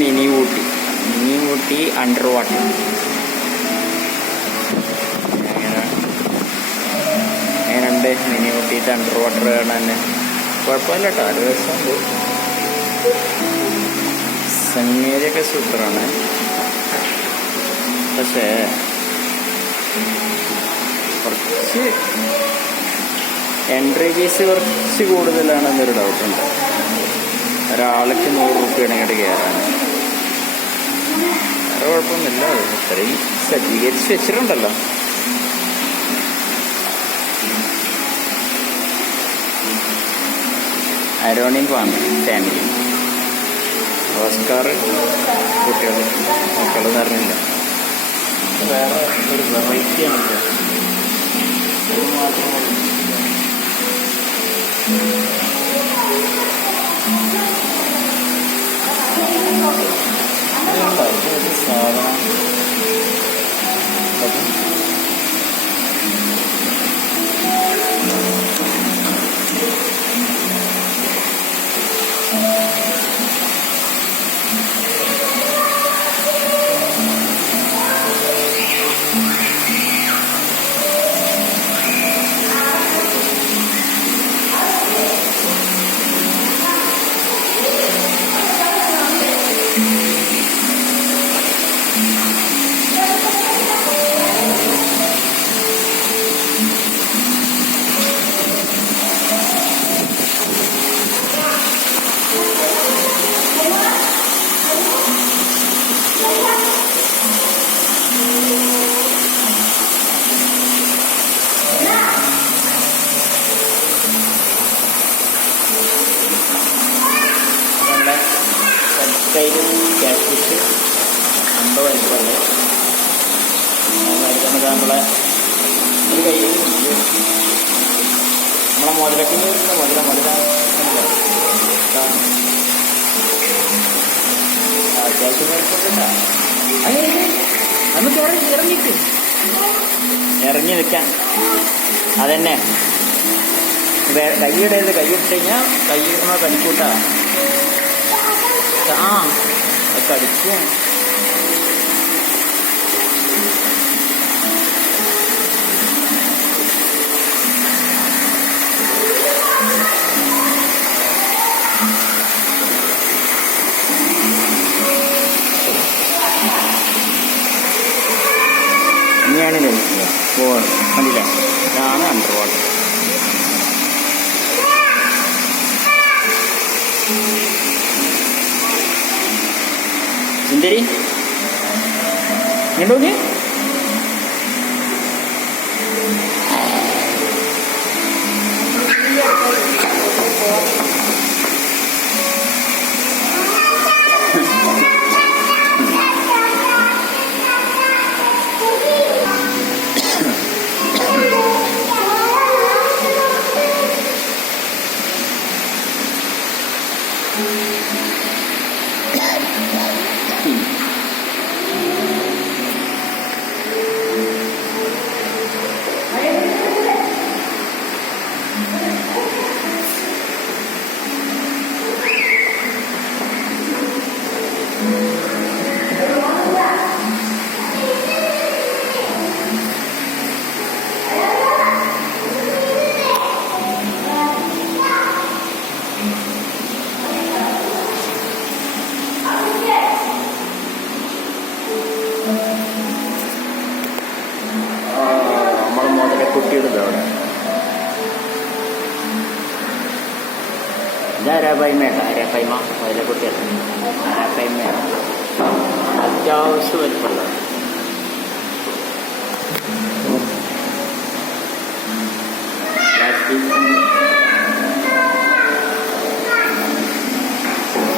Mini Ooty. Mini Ooty under water. എങ്ങനെയുണ്ട് mini ഊട്ടിയിട്ട് under water കാണാൻ? കുഴപ്പമില്ല കേട്ടോ, ഒരു രസമുണ്ട്. സംഗീതമൊക്കെ സൂപ്പറാണ്. പക്ഷേ കുറച്ച് എൻട്രി ഫീസ് കുറച്ച് കൂടുതലാണെന്നൊരു ഡൗട്ടുണ്ട്. ഒരാൾക്ക് 100 രൂപയാണ് ഇങ്ങോട്ട് കയറാൻ. വേറെ കുഴപ്പമൊന്നുമില്ല, ഇത്രയും സജ്ജീകരിച്ച് വെച്ചിട്ടുണ്ടല്ലോ. അരോണിയും ഫാമിലി, ഓസ്കാർ കുട്ടികൾ മക്കളെന്ന് പറഞ്ഞില്ല. വേറെ ഒരു വെറൈറ്റിയാണല്ലോ. അത് മാത്രമല്ല സാധനം ക്യാഷ് ഫിഷ് 50 വലിപ്പമല്ലേ. നമ്മളെ ഒരു കയ്യിൽ നമ്മളെ മുതലൊക്കെ മുതല അത്യാവശ്യം വലിപ്പമൊക്കെ നമുക്ക് ഇറങ്ങി നിൽക്കാൻ. അതന്നെ കൈയിടരുത്. കൈയിട്ട് കഴിഞ്ഞാൽ കൈ നമ്മൾ കടിക്കൂട്ടാ. കടിക്കും. ഇനിയാണ് കണ്ടില്ല, ഇതാണ് അണ്ടർ വാട്ടർ. സുന്ദരി ഇങ്ങോട്ട് കുട്ടിയുടെ അവിടെ ഇത് അരാപ്പയ്മയാണ്. അരാപ്പയ്മ അതിലെ കുട്ടികൾ അരാപ്പയ്മയാണ്. അത്യാവശ്യം വലിപ്പമുള്ളത്.